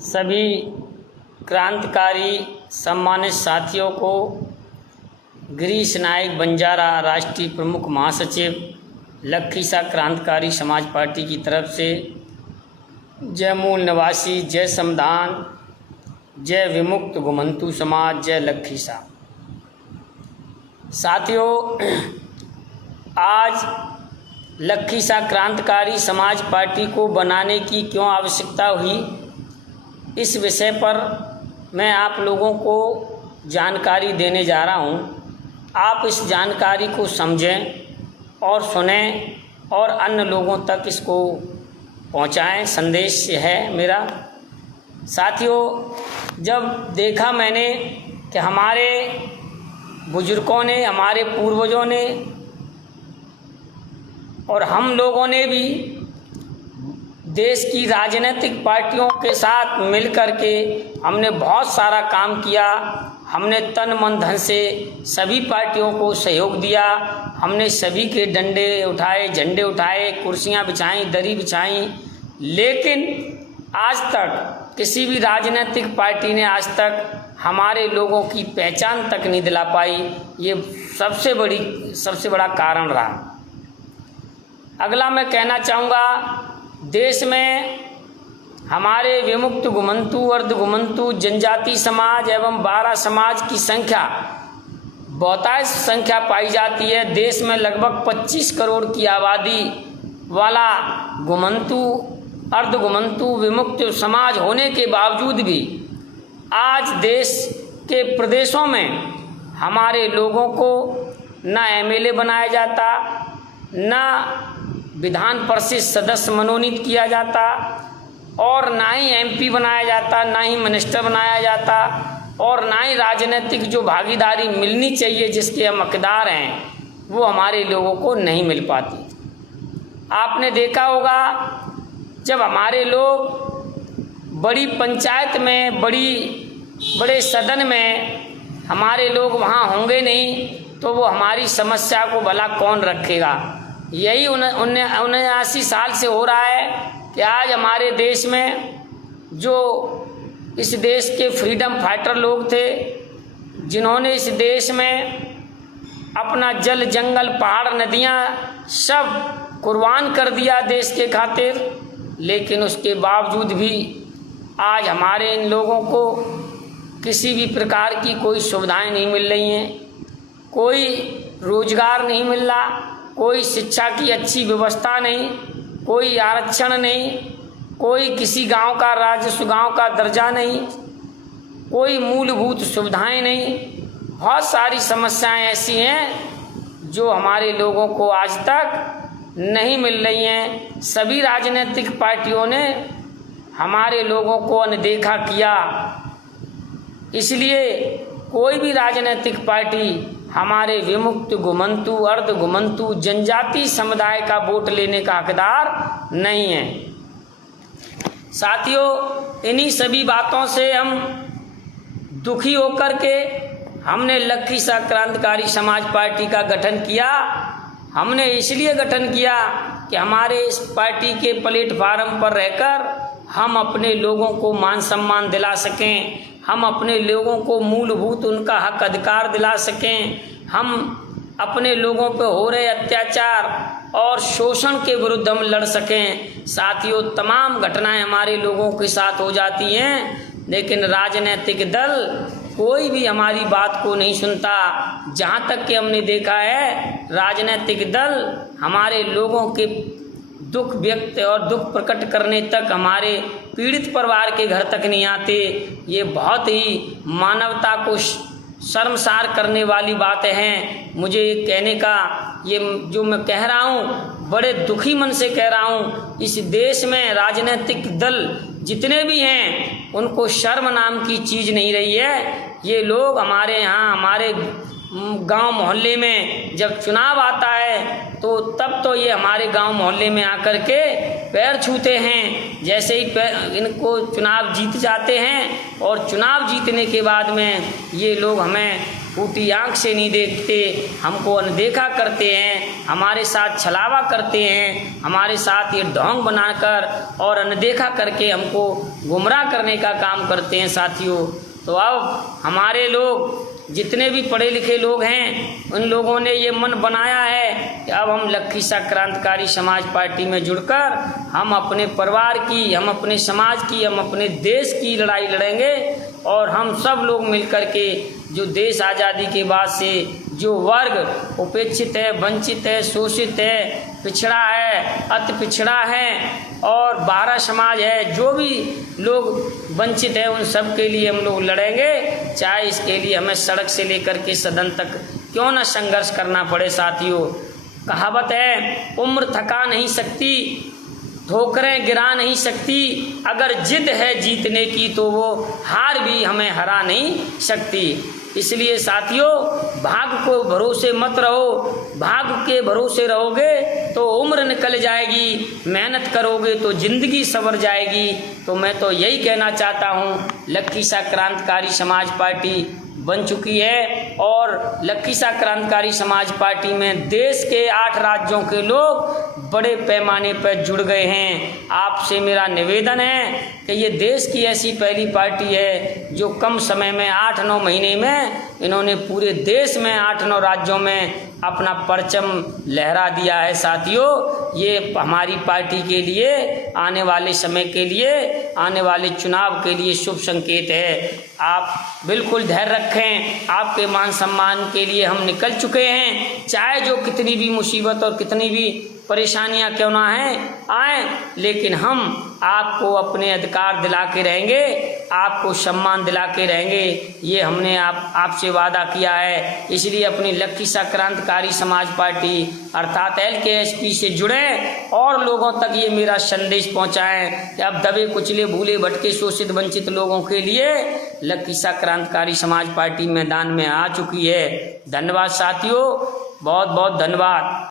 सभी क्रांतिकारी सम्मानित साथियों को गिरीश नायक बंजारा राष्ट्रीय प्रमुख महासचिव लखीसा क्रांतिकारी समाज पार्टी की तरफ से जय मूल निवासी, जय संविधान, जय विमुक्त घुमंतू समाज, जय लखीसा। साथियों, आज लखीसा क्रांतिकारी समाज पार्टी को बनाने की क्यों आवश्यकता हुई, इस विषय पर मैं आप लोगों को जानकारी देने जा रहा हूं। आप इस जानकारी को समझें और सुनें और अन्य लोगों तक इसको पहुंचाएं, संदेश है मेरा। साथियों, जब देखा मैंने कि हमारे बुजुर्गों ने, हमारे पूर्वजों ने और हम लोगों ने भी देश की राजनीतिक पार्टियों के साथ मिलकर के हमने बहुत सारा काम किया। हमने तन मन धन से सभी पार्टियों को सहयोग दिया। हमने सभी के डंडे उठाए, झंडे उठाए, कुर्सियां बिछाई, दरी बिछाई, लेकिन आज तक किसी भी राजनीतिक पार्टी ने आज तक हमारे लोगों की पहचान तक नहीं दिला पाई। ये सबसे बड़ा कारण रहा। अगला मैं कहना चाहूँगा, देश में हमारे विमुक्त घुमंतू, अर्ध घुमंतू, जनजाति समाज एवं 12 समाज की संख्या बहुतायत संख्या पाई जाती है। देश में लगभग 25 करोड़ की आबादी वाला घुमंतू, अर्ध घुमंतू, विमुक्त समाज होने के बावजूद भी आज देश के प्रदेशों में हमारे लोगों को ना एमएलए बनाया जाता, ना विधान परिषद सदस्य मनोनीत किया जाता और ना ही एमपी बनाया जाता, ना ही मिनिस्टर बनाया जाता और ना ही राजनीतिक जो भागीदारी मिलनी चाहिए, जिसके हम हकदार हैं, वो हमारे लोगों को नहीं मिल पाती। आपने देखा होगा, जब हमारे लोग बड़ी पंचायत में, बड़े सदन में हमारे लोग वहाँ होंगे नहीं, तो वो हमारी समस्या को भला कौन रखेगा। यही 79 साल से हो रहा है कि आज हमारे देश में जो इस देश के फ्रीडम फाइटर लोग थे, जिन्होंने इस देश में अपना जल, जंगल, पहाड़, नदियाँ सब कुर्बान कर दिया देश के खातिर, लेकिन उसके बावजूद भी आज हमारे इन लोगों को किसी भी प्रकार की कोई सुविधाएं नहीं मिल रही हैं। कोई रोजगार नहीं मिल रहा, कोई शिक्षा की अच्छी व्यवस्था नहीं, कोई आरक्षण नहीं, कोई किसी गांव का राजस्व, गांव का दर्जा नहीं, कोई मूलभूत सुविधाएं नहीं। बहुत सारी समस्याएं ऐसी हैं जो हमारे लोगों को आज तक नहीं मिल रही हैं। सभी राजनीतिक पार्टियों ने हमारे लोगों को अनदेखा किया। इसलिए कोई भी राजनीतिक पार्टी हमारे विमुक्त घुमंतू, अर्ध घुमंतू, जनजाति समुदाय का वोट लेने का हकदार नहीं है। साथियों, इन्हीं सभी बातों से हम दुखी होकर के हमने लखीसा क्रांतिकारी समाज पार्टी का गठन किया। हमने इसलिए गठन किया कि हमारे इस पार्टी के प्लेटफार्म पर रहकर हम अपने लोगों को मान सम्मान दिला सकें, हम अपने लोगों को मूलभूत उनका हक अधिकार दिला सकें, हम अपने लोगों पर हो रहे अत्याचार और शोषण के विरुद्ध हम लड़ सकें। साथियों, तमाम घटनाएं हमारे लोगों के साथ हो जाती हैं, लेकिन राजनीतिक दल कोई भी हमारी बात को नहीं सुनता। जहाँ तक कि हमने देखा है, राजनीतिक दल हमारे लोगों के दुख व्यक्त और दुख प्रकट करने तक हमारे पीड़ित परिवार के घर तक नहीं आते। ये बहुत ही मानवता को शर्मसार करने वाली बातें हैं। मुझे ये कहने का, ये जो मैं कह रहा हूँ, बड़े दुखी मन से कह रहा हूँ। इस देश में राजनीतिक दल जितने भी हैं, उनको शर्म नाम की चीज़ नहीं रही है। ये लोग हमारे यहाँ, हमारे गांव मोहल्ले में जब चुनाव आता है तो तब तो ये हमारे गांव मोहल्ले में आकर के पैर छूते हैं। जैसे ही इनको चुनाव जीत जाते हैं और चुनाव जीतने के बाद में ये लोग हमें फूटी आंख से नहीं देखते, हमको अनदेखा करते हैं, हमारे साथ छलावा करते हैं, हमारे साथ ये ढोंग बनाकर और अनदेखा करके हमको गुमराह करने का काम करते हैं साथियों। तो अब हमारे लोग जितने भी पढ़े लिखे लोग हैं उन लोगों ने ये मन बनाया है कि अब हम लखीसराय क्रांतिकारी समाज पार्टी में जुड़कर हम अपने परिवार की, हम अपने समाज की, हम अपने देश की लड़ाई लड़ेंगे और हम सब लोग मिलकर के जो देश आज़ादी के बाद से जो वर्ग उपेक्षित है, वंचित है, शोषित है, पिछड़ा है, अति पिछड़ा है और बारह समाज है, जो भी लोग वंचित है उन सब के लिए हम लोग लड़ेंगे, चाहे इसके लिए हमें सड़क से लेकर के सदन तक क्यों न संघर्ष करना पड़े साथियों। कहावत है, उम्र थका नहीं सकती, ठोकरें गिरा नहीं सकती, अगर जिद है जीतने की तो वो हार भी हमें हरा नहीं सकती। इसलिए साथियों, भाग को भरोसे मत रहो, भाग के भरोसे रहोगे तो उम्र निकल जाएगी, मेहनत करोगे तो जिंदगी संवर जाएगी। तो मैं तो यही कहना चाहता हूँ, लखीसराय क्रांतिकारी समाज पार्टी बन चुकी है और लखीसराय क्रांतिकारी समाज पार्टी में देश के 8 राज्यों के लोग बड़े पैमाने पर जुड़ गए हैं। आपसे मेरा निवेदन है कि ये देश की ऐसी पहली पार्टी है जो कम समय में 8-9 महीने में इन्होंने पूरे देश में 8-9 राज्यों में अपना परचम लहरा दिया है साथियों। ये हमारी पार्टी के लिए आने वाले समय के लिए, आने वाले चुनाव के लिए शुभ संकेत है। आप बिल्कुल धैर्य रखें, आपके मान सम्मान के लिए हम निकल चुके हैं, चाहे जो कितनी भी मुसीबत और कितनी भी परेशानियां क्यों ना आए, लेकिन हम आपको अपने अधिकार दिला के रहेंगे, आपको सम्मान दिला के रहेंगे, ये हमने आपसे वादा किया है। इसलिए अपनी लखीसराय क्रांतिकारी समाज पार्टी अर्थात LKSP से जुड़ें और लोगों तक ये मेरा संदेश पहुंचाएं कि अब दबे कुचले भूले भटके शोषित वंचित लोगों के लिए लखीसराय क्रांतिकारी समाज पार्टी मैदान में आ चुकी है। धन्यवाद साथियों, बहुत बहुत धन्यवाद।